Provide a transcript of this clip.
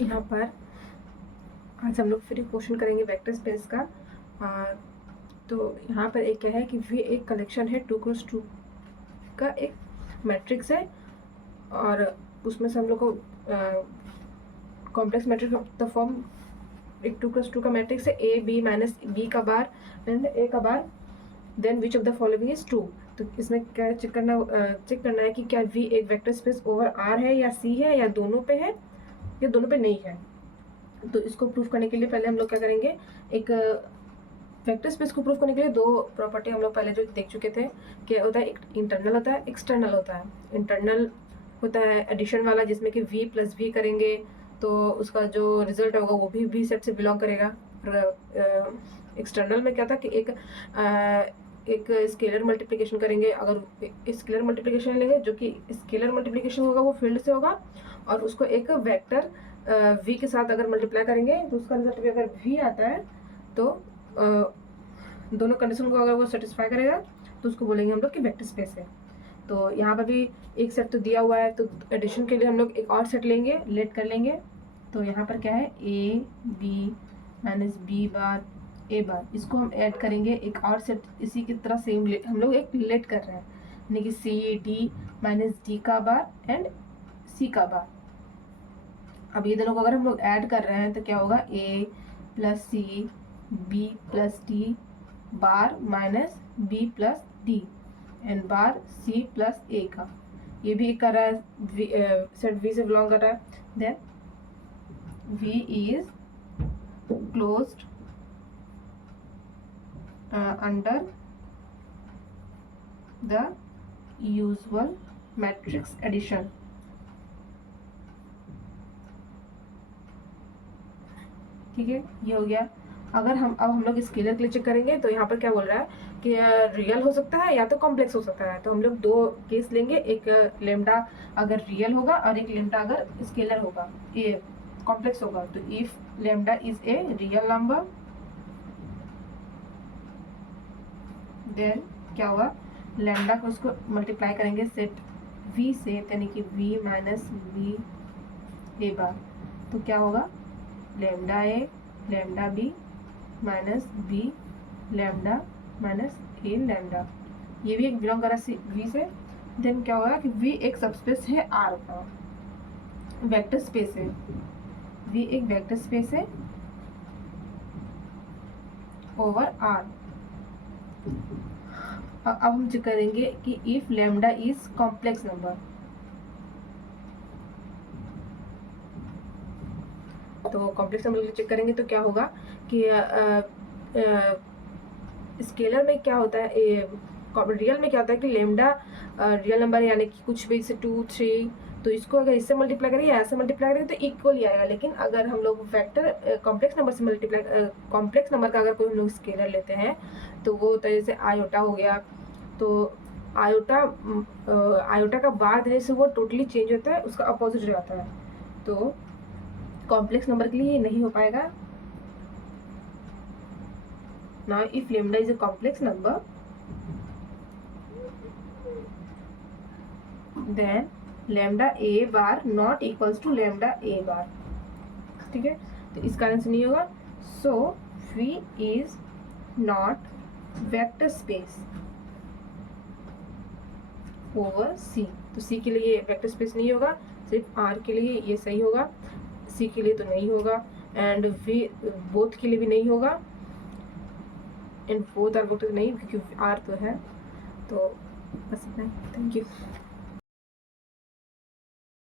यहाँ पर आज हम लोग फिर क्वेश्चन करेंगे वेक्टर स्पेस का। तो यहाँ पर एक क्या है कि वी एक कलेक्शन है 2x2 का एक मैट्रिक्स है, और उसमें से हम लोग को कॉम्प्लेक्स मैट्रिक्स द फॉर्म एक 2x2 का मैट्रिक्स है ए बी माइनस बी का बार एंड ए का bar, then which of the following is true. तो इसमें क्या चेक करना है कि क्या वी एक वेक्टर स्पेस ओवर आर है या सी है या दोनों पे है या दोनों पे नहीं है। तो इसको प्रूव करने के लिए पहले हम लोग क्या करेंगे, एक वेक्टर स्पेस को प्रूव करने के लिए दो प्रॉपर्टी हम लोग पहले जो देख चुके थे कि होता है एक इंटरनल होता है एक्सटर्नल होता है। इंटरनल होता है एडिशन वाला, जिसमें कि v प्लस वी करेंगे तो उसका जो रिजल्ट होगा वो भी v सेट से बिलोंग करेगा। एक्सटर्नल में क्या था कि एक स्केलर मल्टीप्लिकेशन करेंगे, अगर स्केलर मल्टीप्लिकेशन लेंगे जो कि स्केलर मल्टीप्लिकेशन होगा वो फील्ड से होगा, और उसको एक वेक्टर v के साथ अगर मल्टीप्लाई करेंगे तो उसका रिजल्ट भी अगर v आता है तो दोनों कंडीशन को अगर वो सेटिस्फाई करेगा तो उसको बोलेंगे हम लोग कि वेक्टर स्पेस है। तो यहाँ पर भी एक सेट तो दिया हुआ है, तो एडिशन के लिए हम लोग एक और सेट लेंगे, लेट कर लेंगे। तो यहाँ पर क्या है A B minus B bar A bar, इसको हम ऐड करेंगे एक और सेट इसी की तरह सेम हम लोग एक लेट कर रहे हैं, यानी कि सी डी माइनस डी का बार एंड सी का बार। अब ये दोनों को अगर हम लोग ऐड कर रहे हैं तो क्या होगा, A plus C B plus D bar minus B plus D and bar C plus A का। ये भी कर रहा है सेट वी से बिलोंग कर रहा है। Then we is closed under the usual matrix addition. ठीक है, ये हो गया। अगर अब हम लोग स्केलर के लिए चेक करेंगे तो यहाँ पर क्या बोल रहा है कि रियल हो सकता है या तो कॉम्प्लेक्स हो सकता है। तो हम लोग दो केस लेंगे, एक लेमडा अगर रियल होगा और एक लेमडा अगर स्केलर होगा, ये कॉम्प्लेक्स होगा। तो if lambda is a real number then क्या होगा, लेमडा को उसको मल्टीप्लाई करेंगे सेट वी से, यानी कि V minus V A bar. तो क्या होगा, lambda A lambda B minus B lambda minus A lambda, ये भी एक बिलोंग कर रहा है वी से। देन क्या होगा कि वी एक सबस्पेस है आर का, वेक्टर स्पेस है, वी एक वेक्टर स्पेस है ओवर आर। अब हम चेक करेंगे कि if lambda is complex number. तो कॉम्प्लेक्स नंबर चेक करेंगे तो क्या होगा कि स्केलर में क्या होता है, रियल में क्या होता है कि लेमडा रियल नंबर यानी कि कुछ भी से 2 3, तो इसको अगर इससे मल्टीप्लाई करें या ऐसे मल्टीप्लाई करें तो इक्वल ही आएगा। लेकिन अगर हम लोग वेक्टर कॉम्प्लेक्स नंबर से मल्टीप्लाई कॉम्प्लेक्स नंबर का अगर कोई हम लोग स्केलर लेते हैं तो वो होता है जैसे आयोटा हो गया। तो आयोटा का बार देने से वो टोटली चेंज होता है, उसका अपोजिट हो जाता है। तो कॉम्प्लेक्स नंबर के लिए ये नहीं हो पाएगा। Now if lambda is a complex number then lambda a bar not equals to lambda a bar। ठीक है, तो इस कारण से नहीं होगा। So V is not vector space over C। तो C के लिए वेक्टर स्पेस नहीं होगा, सिर्फ R के लिए ये सही होगा, C के लिए तो नहीं होगा, एंड V बोथ के लिए भी नहीं होगा, एंड बोथ आर नहीं क्योंकि R तो है। तो बस इतना ही, थैंक यू।